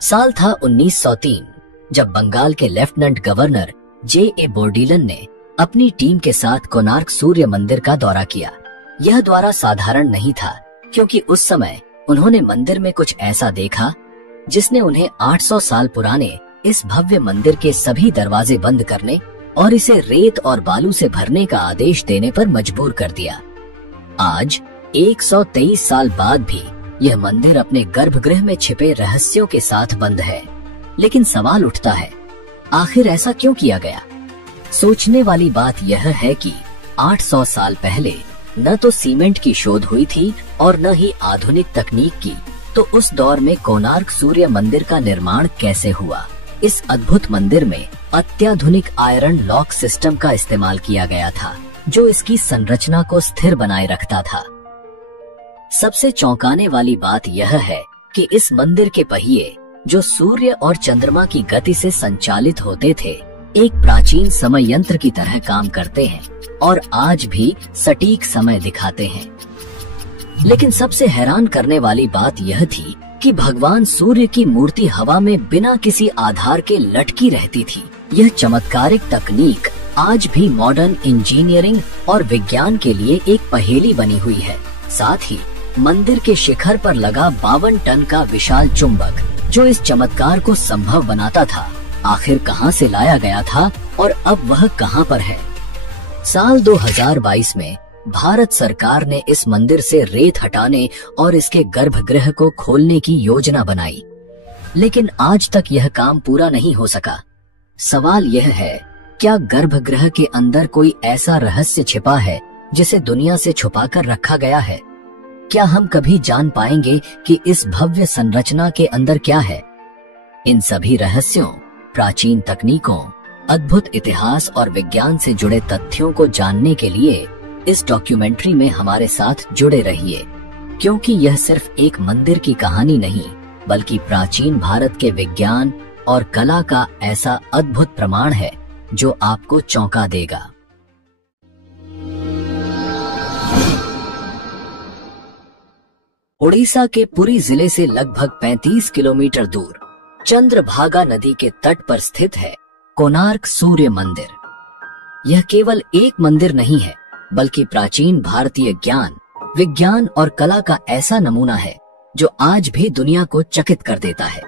साल था 1903 जब बंगाल के लेफ्टिनेंट गवर्नर J.A. बोर्डीलन ने अपनी टीम के साथ कोणार्क सूर्य मंदिर का दौरा किया। यह दौरा साधारण नहीं था क्योंकि उस समय उन्होंने मंदिर में कुछ ऐसा देखा जिसने उन्हें 800 साल पुराने इस भव्य मंदिर के सभी दरवाजे बंद करने और इसे रेत और बालू से भरने का आदेश देने पर मजबूर कर दिया। आज 123 साल बाद भी यह मंदिर अपने गर्भगृह में छिपे रहस्यों के साथ बंद है। लेकिन सवाल उठता है, आखिर ऐसा क्यों किया गया? सोचने वाली बात यह है कि 800 साल पहले न तो सीमेंट की शोध हुई थी और न ही आधुनिक तकनीक की, तो उस दौर में कोणार्क सूर्य मंदिर का निर्माण कैसे हुआ? इस अद्भुत मंदिर में अत्याधुनिक आयरन लॉक सिस्टम का इस्तेमाल किया गया था जो इसकी संरचना को स्थिर बनाए रखता था। सबसे चौंकाने वाली बात यह है कि इस मंदिर के पहिए जो सूर्य और चंद्रमा की गति से संचालित होते थे, एक प्राचीन समय यंत्र की तरह काम करते हैं और आज भी सटीक समय दिखाते हैं। लेकिन सबसे हैरान करने वाली बात यह थी कि भगवान सूर्य की मूर्ति हवा में बिना किसी आधार के लटकी रहती थी। यह चमत्कारिक तकनीक आज भी मॉडर्न इंजीनियरिंग और विज्ञान के लिए एक पहेली बनी हुई है। साथ ही मंदिर के शिखर पर लगा 52 टन का विशाल चुंबक जो इस चमत्कार को संभव बनाता था, आखिर कहां से लाया गया था और अब वह कहां पर है? साल 2022 में भारत सरकार ने इस मंदिर से रेत हटाने और इसके गर्भगृह को खोलने की योजना बनाई, लेकिन आज तक यह काम पूरा नहीं हो सका। सवाल यह है, क्या गर्भगृह के अंदर कोई ऐसा रहस्य छिपा है जिसे दुनिया से छुपाकर रखा गया है? क्या हम कभी जान पाएंगे कि इस भव्य संरचना के अंदर क्या है? इन सभी रहस्यों, प्राचीन तकनीकों, अद्भुत इतिहास और विज्ञान से जुड़े तथ्यों को जानने के लिए इस डॉक्यूमेंट्री में हमारे साथ जुड़े रहिए, क्योंकि यह सिर्फ एक मंदिर की कहानी नहीं, बल्कि प्राचीन भारत के विज्ञान और कला का ऐसा अद्भुत प्रमाण है जो आपको चौंका देगा। उड़ीसा के पुरी जिले से लगभग 35 किलोमीटर दूर चंद्रभागा नदी के तट पर स्थित है कोणार्क सूर्य मंदिर। यह केवल एक मंदिर नहीं है, बल्कि प्राचीन भारतीय ज्ञान, विज्ञान और कला का ऐसा नमूना है जो आज भी दुनिया को चकित कर देता है।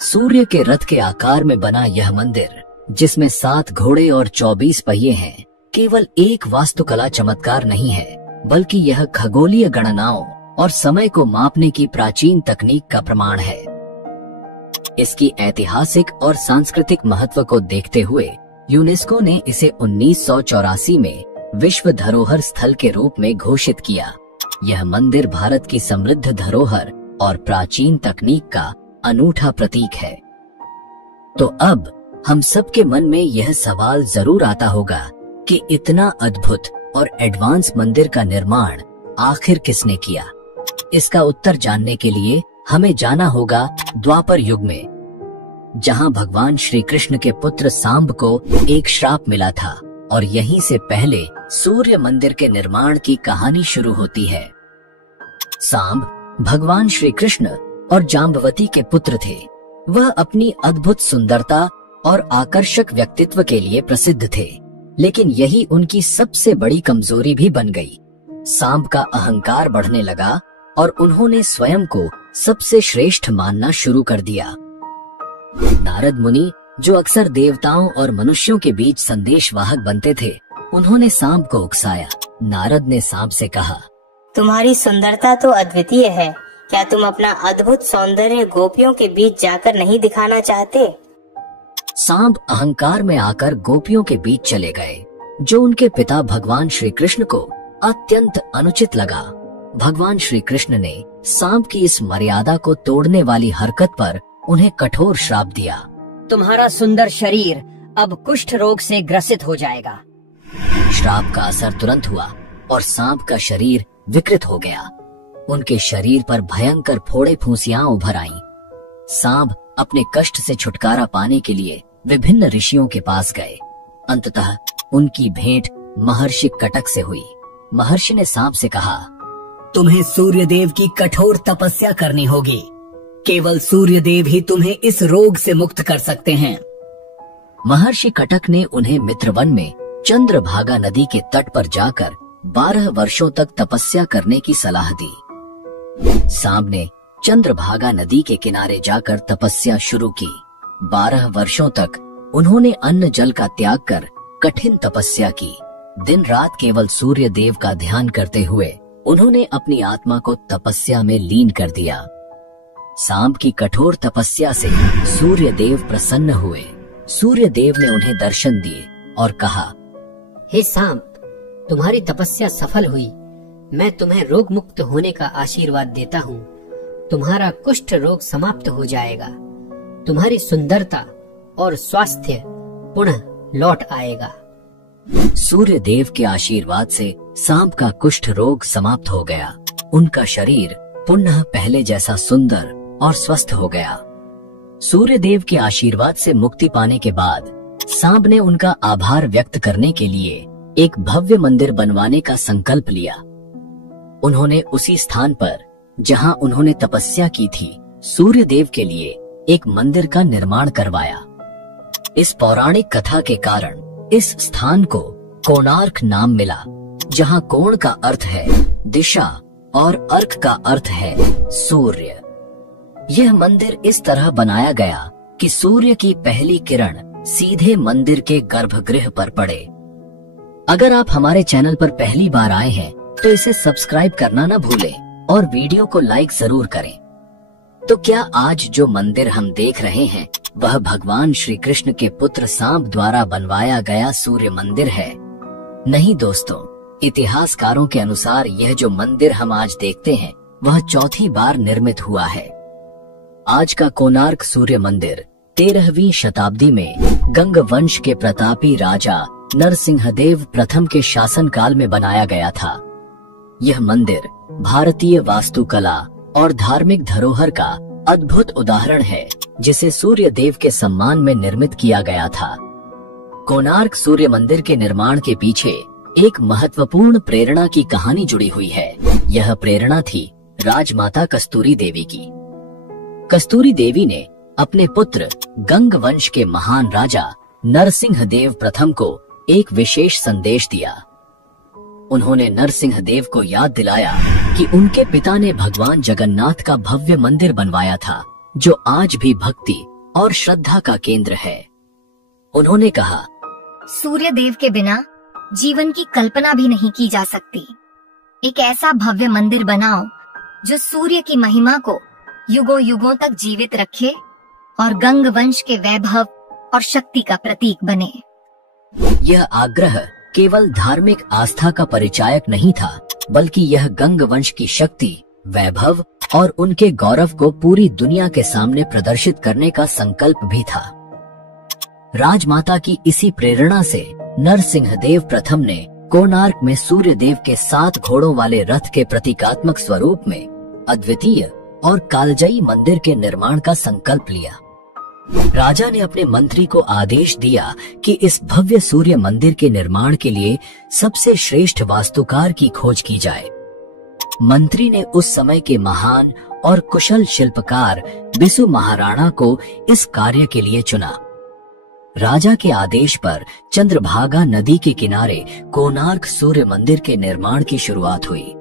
सूर्य के रथ के आकार में बना यह मंदिर, जिसमें 7 घोड़े और 24 पहिए हैं, केवल एक वास्तुकला चमत्कार नहीं है, बल्कि यह खगोलीय गणनाओं और समय को मापने की प्राचीन तकनीक का प्रमाण है। इसकी ऐतिहासिक और सांस्कृतिक महत्व को देखते हुए यूनेस्को ने इसे 1984 में विश्व धरोहर स्थल के रूप में घोषित किया। यह मंदिर भारत की समृद्ध धरोहर और प्राचीन तकनीक का अनूठा प्रतीक है। तो अब हम सबके मन में यह सवाल जरूर आता होगा कि इतना अद्भुत और एडवांस मंदिर का निर्माण आखिर किसने किया? इसका उत्तर जानने के लिए हमें जाना होगा द्वापर युग में, जहां भगवान श्री कृष्ण के पुत्र सांब को एक श्राप मिला था और यहीं से पहले सूर्य मंदिर के निर्माण की कहानी शुरू होती है। सांब भगवान श्री कृष्ण और जाम्बवती के पुत्र थे। वह अपनी अद्भुत सुंदरता और आकर्षक व्यक्तित्व के लिए प्रसिद्ध थे, लेकिन यही उनकी सबसे बड़ी कमजोरी भी बन गई। सांब का अहंकार बढ़ने लगा और उन्होंने स्वयं को सबसे श्रेष्ठ मानना शुरू कर दिया। नारद मुनि, जो अक्सर देवताओं और मनुष्यों के बीच संदेशवाहक बनते थे, उन्होंने सांब को उकसाया। नारद ने सांब से कहा, तुम्हारी सुंदरता तो अद्वितीय है, क्या तुम अपना अद्भुत सौंदर्य गोपियों के बीच जाकर नहीं दिखाना चाहते? सांब अहंकार में आकर गोपियों के बीच चले गए, जो उनके पिता भगवान श्री कृष्ण को अत्यंत अनुचित लगा। भगवान श्री कृष्ण ने सांब की इस मर्यादा को तोड़ने वाली हरकत पर उन्हें कठोर श्राप दिया। तुम्हारा सुंदर शरीर अब कुष्ठ रोग से ग्रसित हो जाएगा। श्राप का असर तुरंत हुआ और सांब का शरीर विकृत हो गया। उनके शरीर पर भयंकर फोड़े फुंसियां उभर आईं। सांब अपने कष्ट से छुटकारा पाने के लिए विभिन्न ऋषियों के पास गए। अंततः उनकी भेंट महर्षि कटक से हुई। महर्षि ने सांब से कहा, तुम्हें सूर्यदेव की कठोर तपस्या करनी होगी, केवल सूर्य देव ही तुम्हें इस रोग से मुक्त कर सकते हैं। महर्षि कटक ने उन्हें मित्रवन में चंद्रभागा नदी के तट पर जाकर 12 वर्षों तक तपस्या करने की सलाह दी। सांब ने चंद्रभागा नदी के किनारे जाकर तपस्या शुरू की। 12 वर्षों तक उन्होंने अन्न जल का त्याग कर कठिन तपस्या की। दिन रात केवल सूर्य देव का ध्यान करते हुए उन्होंने अपनी आत्मा को तपस्या में लीन कर दिया। सांब की कठोर तपस्या से सूर्य देव प्रसन्न हुए। सूर्य देव ने उन्हें दर्शन दिए और कहा, हे सांब, तुम्हारी तपस्या सफल हुई। मैं तुम्हें रोग मुक्त होने का आशीर्वाद देता हूँ। तुम्हारा कुष्ठ रोग समाप्त हो जाएगा। तुम्हारी सुंदरता और स्वास्थ्य पुनः लौट आएगा। सूर्य देव के आशीर्वाद से सांप का कुष्ठ रोग समाप्त हो गया। उनका शरीर पुनः पहले जैसा सुंदर और स्वस्थ हो गया। सूर्य देव के आशीर्वाद से मुक्ति पाने के बाद सांप ने उनका आभार व्यक्त करने के लिए एक भव्य मंदिर बनवाने का संकल्प लिया। उन्होंने उसी स्थान पर जहां उन्होंने तपस्या की थी, सूर्य देव के लिए एक मंदिर का निर्माण करवाया। इस पौराणिक कथा के कारण इस स्थान को कोणार्क नाम मिला, जहां कोण का अर्थ है दिशा और अर्क का अर्थ है सूर्य। यह मंदिर इस तरह बनाया गया कि सूर्य की पहली किरण सीधे मंदिर के गर्भगृह पर पड़े। अगर आप हमारे चैनल पर पहली बार आए हैं तो इसे सब्सक्राइब करना न भूलें और वीडियो को लाइक जरूर करें। तो क्या आज जो मंदिर हम देख रहे हैं वह भगवान श्री कृष्ण के पुत्र सांब द्वारा बनवाया गया सूर्य मंदिर है? नहीं दोस्तों, इतिहासकारों के अनुसार यह जो मंदिर हम आज देखते हैं वह चौथी बार निर्मित हुआ है। आज का कोणार्क सूर्य मंदिर 13वीं शताब्दी में गंग वंश के प्रतापी राजा नरसिंहदेव प्रथम के शासनकाल में बनाया गया था। यह मंदिर भारतीय वास्तुकला और धार्मिक धरोहर का अद्भुत उदाहरण है, जिसे सूर्य देव के सम्मान में निर्मित किया गया था। कोणार्क सूर्य मंदिर के निर्माण के पीछे एक महत्वपूर्ण प्रेरणा की कहानी जुड़ी हुई है। यह प्रेरणा थी राजमाता कस्तूरी देवी की। कस्तूरी देवी ने अपने पुत्र गंग वंश के महान राजा नरसिंहदेव प्रथम को एक विशेष संदेश दिया। उन्होंने नरसिंहदेव को याद दिलाया कि उनके पिता ने भगवान जगन्नाथ का भव्य मंदिर बनवाया था, जो आज भी भक्ति और श्रद्धा का केंद्र है। उन्होंने कहा, सूर्य देव के बिना जीवन की कल्पना भी नहीं की जा सकती। एक ऐसा भव्य मंदिर बनाओ जो सूर्य की महिमा को युगों युगों तक जीवित रखे और गंग वंश के वैभव और शक्ति का प्रतीक बने। यह आग्रह केवल धार्मिक आस्था का परिचायक नहीं था, बल्कि यह गंग वंश की शक्ति, वैभव और उनके गौरव को पूरी दुनिया के सामने प्रदर्शित करने का संकल्प भी था। राजमाता की इसी प्रेरणा से नरसिंहदेव प्रथम ने कोणार्क में सूर्य देव के 7 घोड़ों वाले रथ के प्रतीकात्मक स्वरूप में अद्वितीय और कालजयी मंदिर के निर्माण का संकल्प लिया। राजा ने अपने मंत्री को आदेश दिया कि इस भव्य सूर्य मंदिर के निर्माण के लिए सबसे श्रेष्ठ वास्तुकार की खोज की जाए। मंत्री ने उस समय के महान और कुशल शिल्पकार बिसु महाराणा को इस कार्य के लिए चुना। राजा के आदेश पर चंद्रभागा नदी के किनारे कोणार्क सूर्य मंदिर के निर्माण की शुरुआत हुई।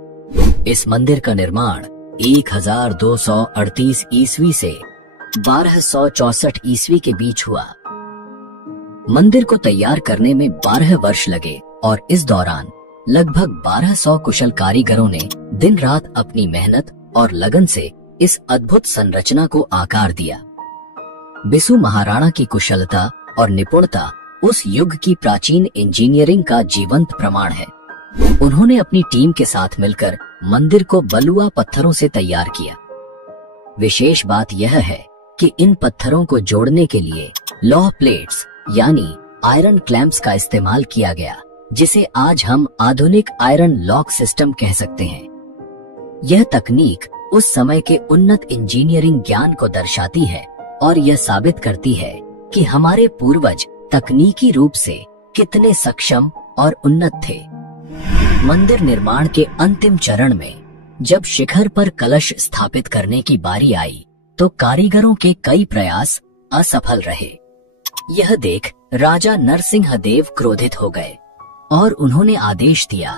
इस मंदिर का निर्माण 1238 ईस्वी से 1264 ईस्वी के बीच हुआ। मंदिर को तैयार करने में 12 वर्ष लगे और इस दौरान लगभग 1200 कुशल कारीगरों ने दिन रात अपनी मेहनत और लगन से इस अद्भुत संरचना को आकार दिया। बिसु महाराणा की कुशलता और निपुणता उस युग की प्राचीन इंजीनियरिंग का जीवंत प्रमाण है। उन्होंने अपनी टीम के साथ मिलकर मंदिर को बलुआ पत्थरों से तैयार किया। विशेष बात यह है कि इन पत्थरों को जोड़ने के लिए लौह प्लेट्स यानी आयरन क्लैंप्स का इस्तेमाल किया गया, जिसे आज हम आधुनिक आयरन लॉक सिस्टम कह सकते हैं। यह तकनीक उस समय के उन्नत इंजीनियरिंग ज्ञान को दर्शाती है और यह साबित करती है कि हमारे पूर्वज तकनीकी रूप से कितने सक्षम और उन्नत थे। मंदिर निर्माण के अंतिम चरण में जब शिखर पर कलश स्थापित करने की बारी आई, तो कारीगरों के कई प्रयास असफल रहे। यह देख राजा नरसिंह देव क्रोधित हो गए और उन्होंने आदेश दिया,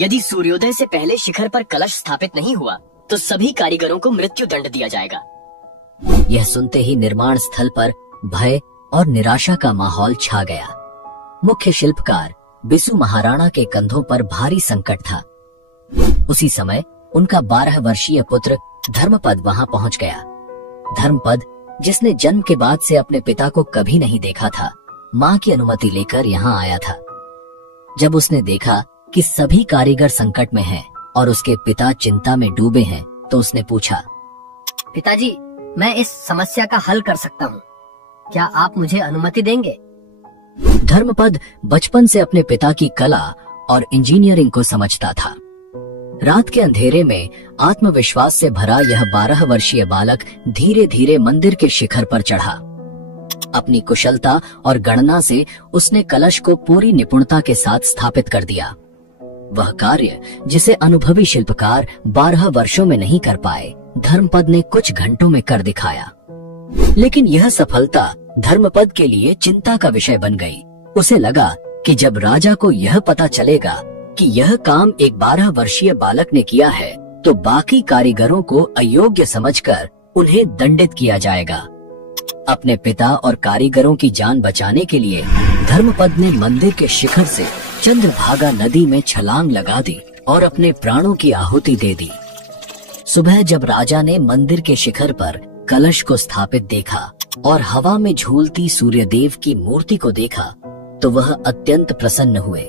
यदि सूर्योदय से पहले शिखर पर कलश स्थापित नहीं हुआ तो सभी कारीगरों को मृत्यु दंड दिया जाएगा। यह सुनते ही निर्माण स्थल पर भय और निराशा का माहौल छा गया। मुख्य शिल्पकार बिसु महाराणा के कंधों पर भारी संकट था। उसी समय उनका 12 वर्षीय पुत्र धर्मपद वहां पहुंच गया। धर्मपद, जिसने जन्म के बाद से अपने पिता को कभी नहीं देखा था, मां की अनुमति लेकर यहाँ आया था। जब उसने देखा कि सभी कारीगर संकट में हैं और उसके पिता चिंता में डूबे हैं, तो उसने पूछा, पिताजी, मैं इस समस्या का हल कर सकता हूँ, क्या आप मुझे अनुमति देंगे? धर्मपद बचपन से अपने पिता की कला और इंजीनियरिंग को समझता था। रात के अंधेरे में आत्मविश्वास से भरा यह 12 वर्षीय बालक धीरे धीरे मंदिर के शिखर पर चढ़ा। अपनी कुशलता और गणना से उसने कलश को पूरी निपुणता के साथ स्थापित कर दिया। वह कार्य जिसे अनुभवी शिल्पकार 12 वर्षों में नहीं कर पाए, धर्मपद ने कुछ घंटों में कर दिखाया। लेकिन यह सफलता धर्मपद के लिए चिंता का विषय बन गई। उसे लगा कि जब राजा को यह पता चलेगा कि यह काम एक 12 वर्षीय बालक ने किया है, तो बाकी कारीगरों को अयोग्य समझकर उन्हें दंडित किया जाएगा। अपने पिता और कारीगरों की जान बचाने के लिए धर्मपद ने मंदिर के शिखर से चंद्रभागा नदी में छलांग लगा दी और अपने प्राणों की आहुति दे दी। सुबह जब राजा ने मंदिर के शिखर पर कलश को स्थापित देखा और हवा में झूलती सूर्यदेव की मूर्ति को देखा, तो वह अत्यंत प्रसन्न हुए।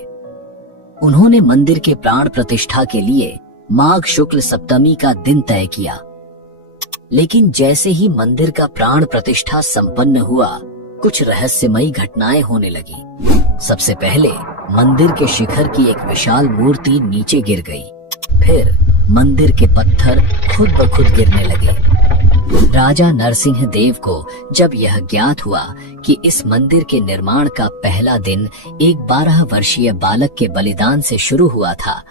उन्होंने मंदिर के प्राण प्रतिष्ठा के लिए माघ शुक्ल सप्तमी का दिन तय किया। लेकिन जैसे ही मंदिर का प्राण प्रतिष्ठा संपन्न हुआ, कुछ रहस्यमयी घटनाएं होने लगी। सबसे पहले मंदिर के शिखर की एक विशाल मूर्ति नीचे गिर गई। फिर मंदिर के पत्थर खुद ब खुद गिरने लगे। राजा नरसिंह देव को जब यह ज्ञात हुआ कि इस मंदिर के निर्माण का पहला दिन एक 12 वर्षीय बालक के बलिदान से शुरू हुआ था,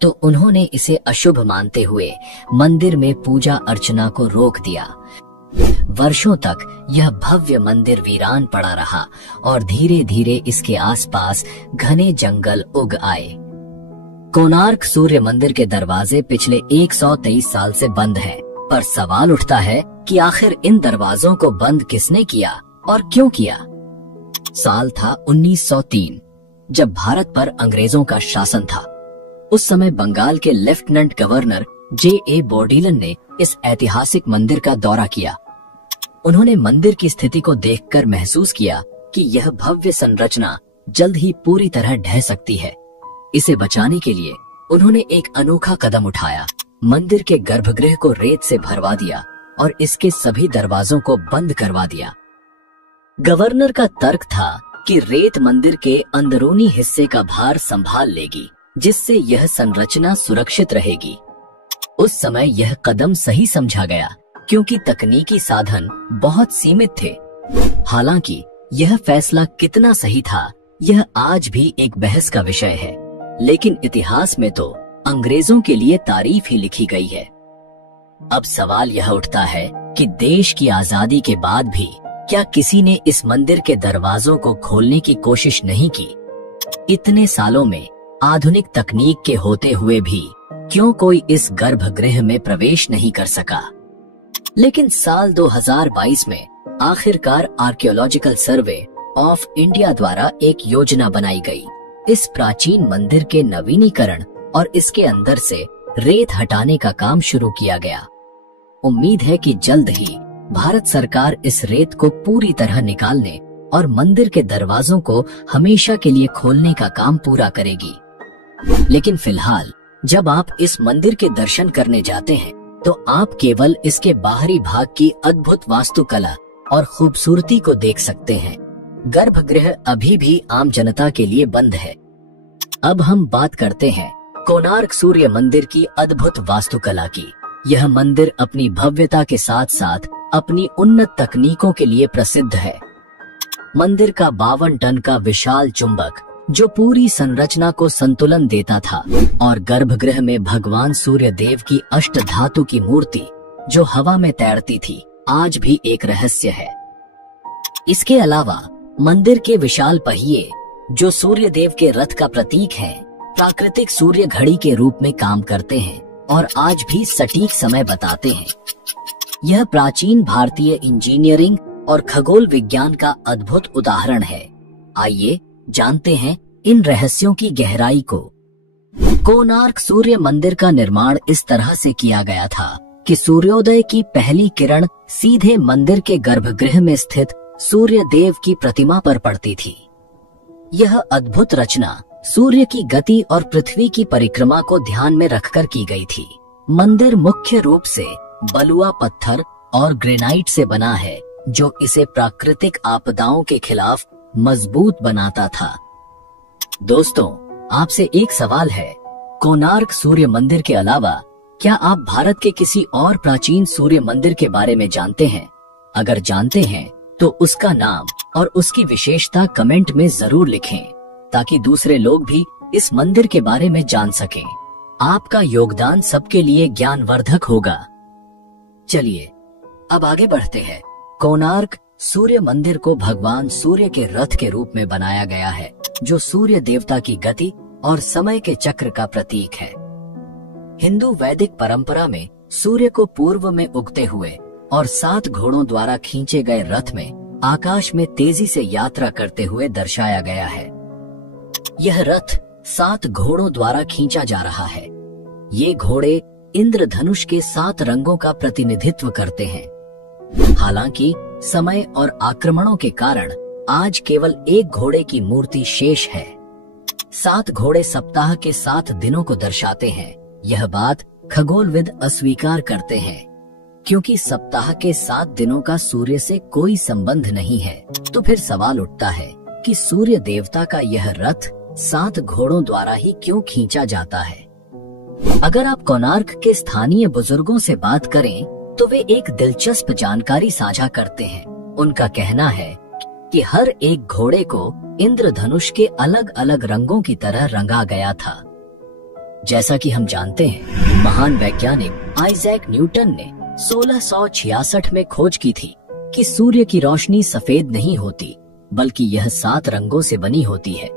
तो उन्होंने इसे अशुभ मानते हुए मंदिर में पूजा अर्चना को रोक दिया। वर्षों तक यह भव्य मंदिर वीरान पड़ा रहा और धीरे धीरे इसके आसपास घने जंगल उग आए। कोणार्क सूर्य मंदिर के दरवाजे पिछले 123 साल से बंद हैं, पर सवाल उठता है कि आखिर इन दरवाजों को बंद किसने किया और क्यों किया। साल था 1903, जब भारत पर अंग्रेजों का शासन था। उस समय बंगाल के लेफ्टिनेंट गवर्नर J.A. बोर्डिलन ने इस ऐतिहासिक मंदिर का दौरा किया। उन्होंने मंदिर की स्थिति को देखकर महसूस किया कि यह भव्य संरचना जल्द ही पूरी तरह ढह सकती है। इसे बचाने के लिए उन्होंने एक अनोखा कदम उठाया। मंदिर के गर्भगृह को रेत से भरवा दिया और इसके सभी दरवाजों को बंद करवा दिया। गवर्नर का तर्क था कि रेत मंदिर के अंदरूनी हिस्से का भार संभाल लेगी, जिससे यह संरचना सुरक्षित रहेगी। उस समय यह कदम सही समझा गया, क्योंकि तकनीकी साधन बहुत सीमित थे। हालांकि यह फैसला कितना सही था, यह आज भी एक बहस का विषय है, लेकिन इतिहास में तो अंग्रेजों के लिए तारीफ ही लिखी गई है। अब सवाल यह उठता है कि देश की आजादी के बाद भी क्या किसी ने इस मंदिर के दरवाजों को खोलने की कोशिश नहीं की? इतने सालों में आधुनिक तकनीक के होते हुए भी क्यों कोई इस गर्भगृह में प्रवेश नहीं कर सका? लेकिन साल 2022 में आखिरकार आर्कियोलॉजिकल सर्वे ऑफ इंडिया द्वारा एक योजना बनाई गई। इस प्राचीन मंदिर के नवीनीकरण और इसके अंदर से रेत हटाने का काम शुरू किया गया। उम्मीद है कि जल्द ही भारत सरकार इस रेत को पूरी तरह निकालने और मंदिर के दरवाजों को हमेशा के लिए खोलने का काम पूरा करेगी। लेकिन फिलहाल जब आप इस मंदिर के दर्शन करने जाते हैं, तो आप केवल इसके बाहरी भाग की अद्भुत वास्तुकला और खूबसूरती को देख सकते हैं। गर्भगृह अभी भी आम जनता के लिए बंद है। अब हम बात करते हैं कोणार्क सूर्य मंदिर की अद्भुत वास्तुकला की। यह मंदिर अपनी भव्यता के साथ साथ अपनी उन्नत तकनीकों के लिए प्रसिद्ध है। मंदिर का 52 टन का विशाल चुंबक जो पूरी संरचना को संतुलन देता था, और गर्भगृह में भगवान सूर्य देव की अष्ट धातु की मूर्ति जो हवा में तैरती थी, आज भी एक रहस्य है। इसके अलावा मंदिर के विशाल पहिए, जो सूर्य देव के रथ का प्रतीक है, प्राकृतिक सूर्य घड़ी के रूप में काम करते हैं और आज भी सटीक समय बताते हैं। यह प्राचीन भारतीय इंजीनियरिंग और खगोल विज्ञान का अद्भुत उदाहरण है। आइए जानते हैं इन रहस्यों की गहराई को। कोणार्क सूर्य मंदिर का निर्माण इस तरह से किया गया था कि सूर्योदय की पहली किरण सीधे मंदिर के गर्भगृह में स्थित सूर्य देव की प्रतिमा पर पड़ती थी। यह अद्भुत रचना सूर्य की गति और पृथ्वी की परिक्रमा को ध्यान में रखकर की गई थी। मंदिर मुख्य रूप से बलुआ पत्थर और ग्रेनाइट से बना है, जो इसे प्राकृतिक आपदाओं के खिलाफ मजबूत बनाता था। दोस्तों, आपसे एक सवाल है, कोणार्क सूर्य मंदिर के अलावा क्या आप भारत के किसी और प्राचीन सूर्य मंदिर के बारे में जानते हैं? अगर जानते हैं तो उसका नाम और उसकी विशेषता कमेंट में जरूर लिखें, ताकि दूसरे लोग भी इस मंदिर के बारे में जान सकें। आपका योगदान सबके लिए ज्ञानवर्धक होगा। चलिए अब आगे बढ़ते हैं। कोणार्क सूर्य मंदिर को भगवान सूर्य के रथ के रूप में बनाया गया है, जो सूर्य देवता की गति और समय के चक्र का प्रतीक है। हिंदू वैदिक परंपरा में सूर्य को पूर्व में उगते हुए और 7 घोड़ों द्वारा खींचे गए रथ में आकाश में तेजी से यात्रा करते हुए दर्शाया गया है। यह रथ 7 घोड़ों द्वारा खींचा जा रहा है। ये घोड़े इंद्रधनुष के 7 रंगों का प्रतिनिधित्व करते हैं। हालांकि समय और आक्रमणों के कारण आज केवल एक घोड़े की मूर्ति शेष है। 7 घोड़े सप्ताह के 7 दिनों को दर्शाते हैं। यह बात खगोलविद अस्वीकार करते हैं, क्योंकि सप्ताह के 7 दिनों का सूर्य से कोई संबंध नहीं है। तो फिर सवाल उठता है कि सूर्य देवता का यह रथ 7 घोड़ों द्वारा ही क्यों खींचा जाता है? अगर आप कोणार्क के स्थानीय बुजुर्गों से बात करें तो वे एक दिलचस्प जानकारी साझा करते हैं। उनका कहना है कि हर एक घोड़े को इंद्रधनुष के अलग अलग रंगों की तरह रंगा गया था। जैसा कि हम जानते हैं, महान वैज्ञानिक आइजैक न्यूटन ने 1666 में खोज की थी कि सूर्य की रोशनी सफेद नहीं होती, बल्कि यह 7 रंगों से बनी होती है।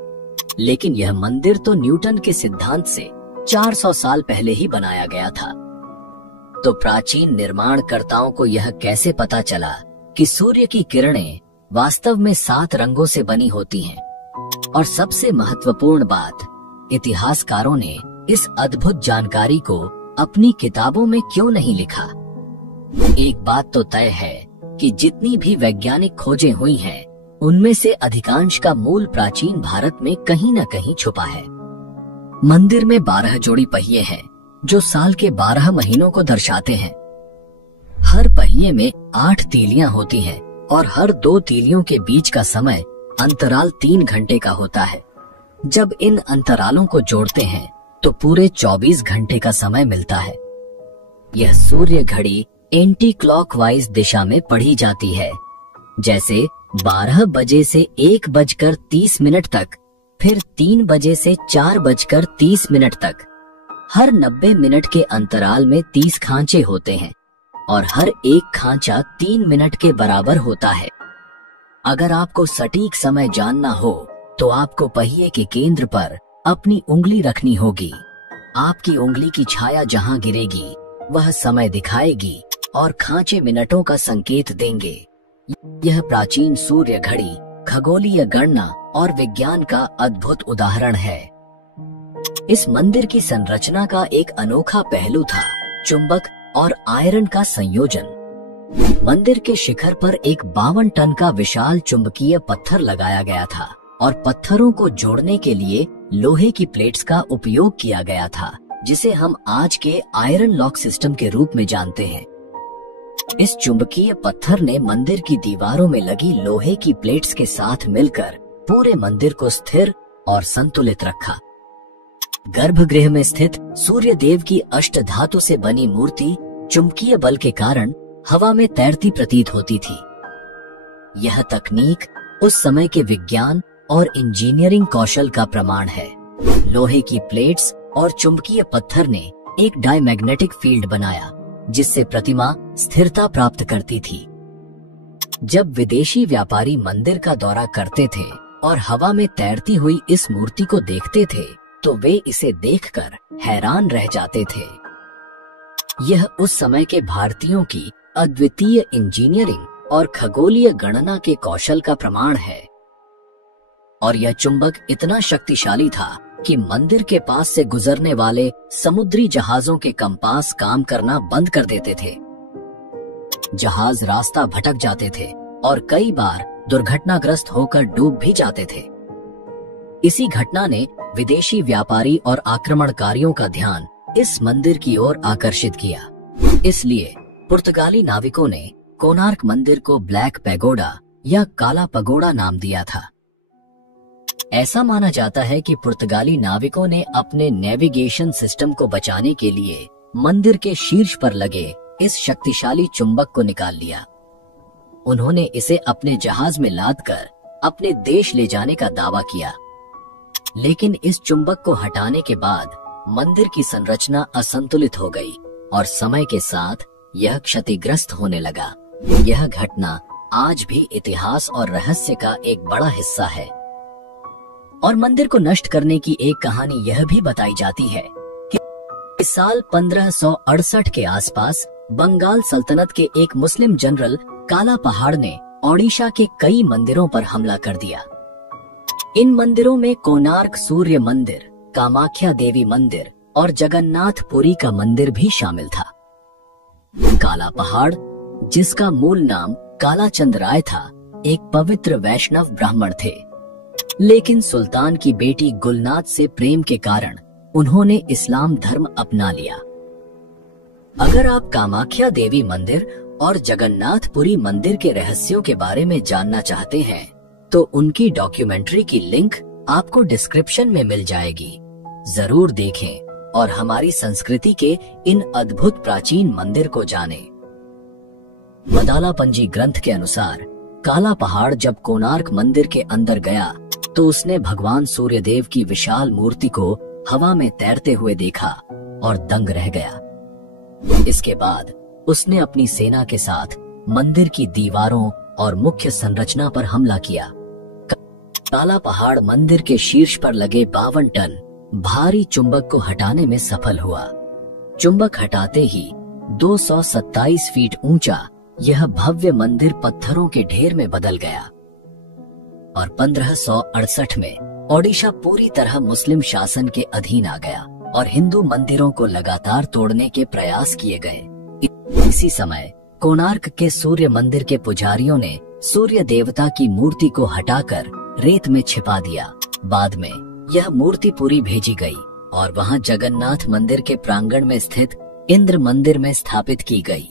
लेकिन यह मंदिर तो न्यूटन के सिद्धांत से 400 साल पहले ही बनाया गया था। तो प्राचीन निर्माणकर्ताओं को यह कैसे पता चला कि सूर्य की किरणें वास्तव में 7 रंगों से बनी होती हैं? और सबसे महत्वपूर्ण बात, इतिहासकारों ने इस अद्भुत जानकारी को अपनी किताबों में क्यों नहीं लिखा? एक बात तो तय है कि जितनी भी वैज्ञानिक खोजें हुई हैं, उनमें से अधिकांश का मूल प्राचीन भारत में कहीं न कहीं छुपा है। मंदिर में 12 जोड़ी पहिए हैं, जो साल के 12 महीनों को दर्शाते हैं। हर पहिए में 8 तीलियां होती हैं और हर 2 तीलियों के बीच का समय अंतराल 3 घंटे का होता है। जब इन अंतरालों को जोड़ते हैं तो पूरे 24 घंटे का समय मिलता है। यह सूर्य घड़ी एंटी क्लॉकवाइज दिशा में पढ़ी जाती है, जैसे 12 बजे से 1:30 तक, फिर 3 बजे से 4:30 तक। हर 90 मिनट के अंतराल में 30 खांचे होते हैं और हर एक खांचा 3 मिनट के बराबर होता है। अगर आपको सटीक समय जानना हो तो आपको पहिए के केंद्र पर अपनी उंगली रखनी होगी। आपकी उंगली की छाया जहां गिरेगी वह समय दिखाएगी और खांचे मिनटों का संकेत देंगे। यह प्राचीन सूर्य घड़ी खगोलीय गणना और विज्ञान का अद्भुत उदाहरण है। इस मंदिर की संरचना का एक अनोखा पहलू था चुंबक और आयरन का संयोजन। मंदिर के शिखर पर एक 52 टन का विशाल चुंबकीय पत्थर लगाया गया था और पत्थरों को जोड़ने के लिए लोहे की प्लेट्स का उपयोग किया गया था, जिसे हम आज के आयरन लॉक सिस्टम के रूप में जानते हैं। इस चुंबकीय पत्थर ने मंदिर की दीवारों में लगी लोहे की प्लेट्स के साथ मिलकर पूरे मंदिर को स्थिर और संतुलित रखा। गर्भगृह में स्थित सूर्य देव की अष्ट धातु से बनी मूर्ति चुंबकीय बल के कारण हवा में तैरती प्रतीत होती थी। यह तकनीक उस समय के विज्ञान और इंजीनियरिंग कौशल का प्रमाण है। लोहे की प्लेट्स और चुंबकीय पत्थर ने एक डायमैग्नेटिक फील्ड बनाया, जिससे प्रतिमा स्थिरता प्राप्त करती थी। जब विदेशी व्यापारी मंदिर का दौरा करते थे और हवा में तैरती हुई इस मूर्ति को देखते थे तो वे इसे देखकर हैरान रह जाते थे। यह उस समय के भारतीयों की अद्वितीय इंजीनियरिंग और खगोलीय गणना के कौशल का प्रमाण है। और यह चुंबक इतना शक्तिशाली था कि मंदिर के पास से गुजरने वाले समुद्री जहाजों के कंपास काम करना बंद कर देते थे। जहाज रास्ता भटक जाते थे और कई बार दुर्घटनाग्रस्त होकर डूब भी जाते थे। इसी घटना ने विदेशी व्यापारी और आक्रमणकारियों का ध्यान इस मंदिर की ओर आकर्षित किया। इसलिए पुर्तगाली नाविकों ने कोणार्क मंदिर को ब्लैक पैगोडा या काला पगोड़ा नाम दिया था। ऐसा माना जाता है कि पुर्तगाली नाविकों ने अपने नेविगेशन सिस्टम को बचाने के लिए मंदिर के शीर्ष पर लगे इस शक्तिशाली चुंबक को निकाल लिया। उन्होंने इसे अपने जहाज में लादकर अपने देश ले जाने का दावा किया, लेकिन इस चुंबक को हटाने के बाद मंदिर की संरचना असंतुलित हो गई और समय के साथ यह क्षतिग्रस्त होने लगा। यह घटना आज भी इतिहास और रहस्य का एक बड़ा हिस्सा है। और मंदिर को नष्ट करने की एक कहानी यह भी बताई जाती है कि इस साल 1568 के आसपास बंगाल सल्तनत के एक मुस्लिम जनरल काला पहाड़ ने ओडिशा के कई मंदिरों पर हमला कर दिया। इन मंदिरों में कोणार्क सूर्य मंदिर, कामाख्या देवी मंदिर और जगन्नाथपुरी का मंदिर भी शामिल था। काला पहाड़, जिसका मूल नाम कालाचंद राय था, एक पवित्र वैष्णव ब्राह्मण थे, लेकिन सुल्तान की बेटी गुलनाथ से प्रेम के कारण उन्होंने इस्लाम धर्म अपना लिया। अगर आप कामाख्या देवी मंदिर और जगन्नाथपुरी मंदिर के रहस्यों के बारे में जानना चाहते हैं तो उनकी डॉक्यूमेंट्री की लिंक आपको डिस्क्रिप्शन में मिल जाएगी। जरूर देखें और हमारी संस्कृति के इन अद्भुत प्राचीन मंदिर को जानें। मदालापंजी ग्रंथ के अनुसार काला पहाड़ जब कोणार्क मंदिर के अंदर गया तो उसने भगवान सूर्यदेव की विशाल मूर्ति को हवा में तैरते हुए देखा और दंग रह गया। इसके बाद उसने अपनी सेना के साथ मंदिर की दीवारों और मुख्य संरचना पर हमला किया। काला पहाड़ मंदिर के शीर्ष पर लगे 52 टन भारी चुंबक को हटाने में सफल हुआ। चुंबक हटाते ही 227 फीट ऊंचा यह भव्य मंदिर पत्थरों के ढेर में बदल गया और 1568 में ओडिशा पूरी तरह मुस्लिम शासन के अधीन आ गया और हिंदू मंदिरों को लगातार तोड़ने के प्रयास किए गए। इसी समय कोणार्क के सूर्य मंदिर के पुजारियों ने सूर्य देवता की मूर्ति को हटाकर रेत में छिपा दिया। बाद में यह मूर्ति पूरी भेजी गई और वहां जगन्नाथ मंदिर के प्रांगण में स्थित इंद्र मंदिर में स्थापित की गई।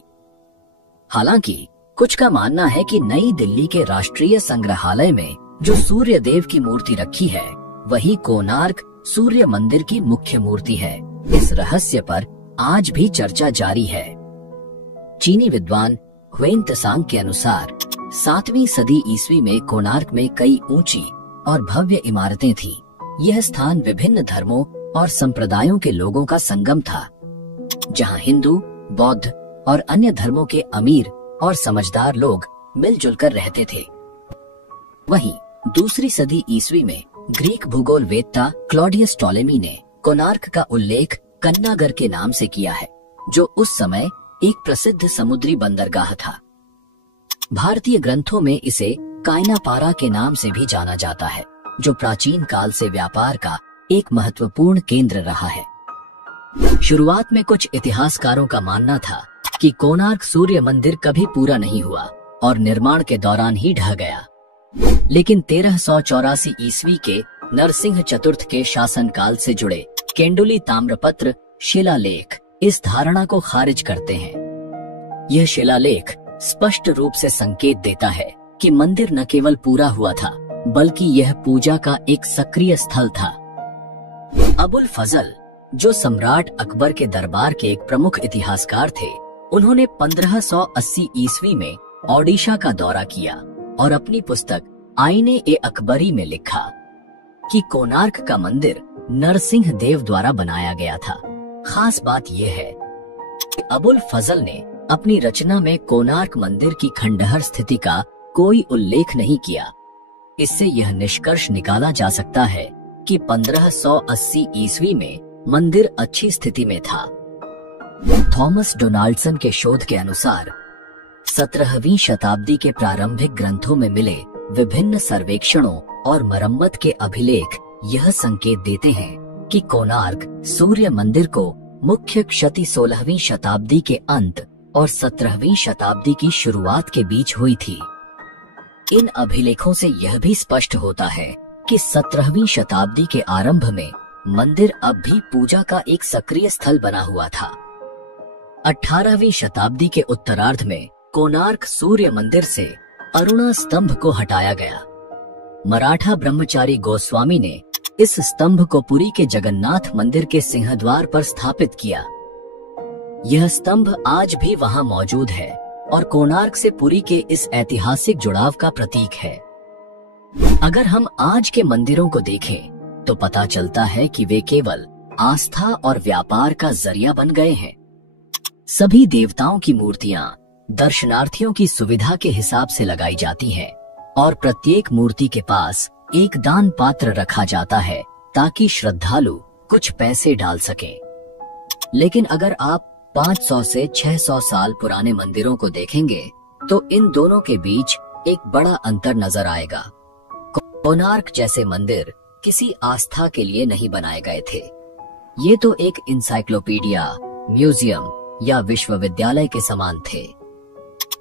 हालांकि कुछ का मानना है कि नई दिल्ली के राष्ट्रीय संग्रहालय में जो सूर्य देव की मूर्ति रखी है वही कोणार्क सूर्य मंदिर की मुख्य मूर्ति है। इस रहस्य पर आज भी चर्चा जारी है। चीनी विद्वान ह्वेन त्सांग के अनुसार 7वीं सदी ईस्वी में कोणार्क में कई ऊंची और भव्य इमारतें थीं। यह स्थान विभिन्न धर्मों और संप्रदायों के लोगों का संगम था, जहां हिंदू, बौद्ध और अन्य धर्मों के अमीर और समझदार लोग मिलजुल कर रहते थे। वहीं दूसरी सदी ईस्वी में ग्रीक भूगोल वेत्ता क्लॉडियस टॉलेमी ने कोणार्क का उल्लेख कन्नागर के नाम से किया है, जो उस समय एक प्रसिद्ध समुद्री बंदरगाह था। भारतीय ग्रंथों में इसे कायनापारा के नाम से भी जाना जाता है, जो प्राचीन काल से व्यापार का एक महत्वपूर्ण केंद्र रहा है। शुरुआत में कुछ इतिहासकारों का मानना था कि कोणार्क सूर्य मंदिर कभी पूरा नहीं हुआ और निर्माण के दौरान ही ढह गया, लेकिन 1384 ईस्वी के नरसिंह चतुर्थ के शासनकाल से जुड़े केंडुली ताम्रपत्र शिलालेख इस धारणा को खारिज करते हैं। यह शिलालेख स्पष्ट रूप से संकेत देता है कि मंदिर न केवल पूरा हुआ था, बल्कि यह पूजा का एक सक्रिय स्थल था। अबुल फजल, जो सम्राट अकबर के दरबार के एक प्रमुख इतिहासकार थे, उन्होंने 1580 ईस्वी में ओडिशा का दौरा किया और अपनी पुस्तक आईने ए अकबरी में लिखा कि कोणार्क का मंदिर नरसिंह देव द्वारा बनाया गया था। खास बात यह है कि अबुल फजल ने अपनी रचना में कोणार्क मंदिर की खंडहर स्थिति का कोई उल्लेख नहीं किया। इससे यह निष्कर्ष निकाला जा सकता है कि 1580 ईस्वी में मंदिर अच्छी स्थिति में था। थॉमस डोनाल्डसन के शोध के अनुसार 17वीं शताब्दी के प्रारंभिक ग्रंथों में मिले विभिन्न सर्वेक्षणों और मरम्मत के अभिलेख यह संकेत देते हैं कि कोणार्क सूर्य मंदिर को मुख्य क्षति 16वीं शताब्दी के अंत और 17वीं शताब्दी की शुरुआत के बीच हुई थी। इन अभिलेखों से यह भी स्पष्ट होता है कि 17वीं शताब्दी के आरंभ में मंदिर अब भी पूजा का एक सक्रिय स्थल बना हुआ था। 18वीं शताब्दी के उत्तरार्ध में कोणार्क सूर्य मंदिर से अरुणा स्तंभ को हटाया गया। मराठा ब्रह्मचारी गोस्वामी ने इस स्तंभ को पुरी के जगन्नाथ मंदिर के सिंहद्वार पर स्थापित किया। यह स्तंभ आज भी वहां मौजूद है और कोणार्क से पुरी के इस ऐतिहासिक जुड़ाव का प्रतीक है। अगर हम आज के मंदिरों को देखें तो पता चलता है कि वे केवल आस्था और व्यापार का जरिया बन गए हैं। सभी देवताओं की मूर्तियां दर्शनार्थियों की सुविधा के हिसाब से लगाई जाती हैं और प्रत्येक मूर्ति के पास एक दान पात्र रखा जाता है ताकि श्रद्धालु कुछ पैसे डाल सकें। लेकिन अगर आप 500 से 600 साल पुराने मंदिरों को देखेंगे तो इन दोनों के बीच एक बड़ा अंतर नजर आएगा। कोणार्क जैसे मंदिर किसी आस्था के लिए नहीं बनाए गए थे। ये तो एक इंसाइक्लोपीडिया, म्यूजियम या विश्वविद्यालय के समान थे,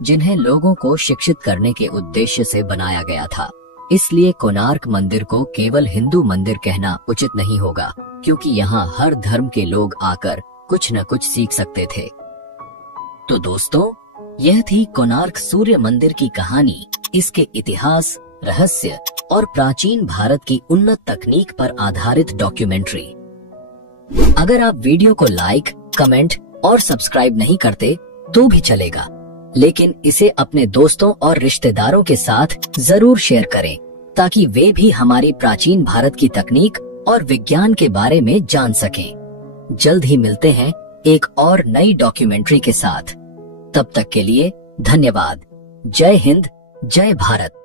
जिन्हें लोगों को शिक्षित करने के उद्देश्य से बनाया गया था। इसलिए कोणार्क मंदिर को केवल हिंदू मंदिर कहना उचित नहीं होगा, क्योंकि यहाँ हर धर्म के लोग आकर कुछ न कुछ सीख सकते थे। तो दोस्तों, यह थी कोणार्क सूर्य मंदिर की कहानी, इसके इतिहास, रहस्य और प्राचीन भारत की उन्नत तकनीक पर आधारित डॉक्यूमेंट्री। अगर आप वीडियो को लाइक, कमेंट और सब्सक्राइब नहीं करते तो भी चलेगा, लेकिन इसे अपने दोस्तों और रिश्तेदारों के साथ जरूर शेयर करें ताकि वे भी हमारी प्राचीन भारत की तकनीक और विज्ञान के बारे में जान सकें। जल्द ही मिलते हैं एक और नई डॉक्यूमेंट्री के साथ। तब तक के लिए धन्यवाद। जय हिंद, जय भारत।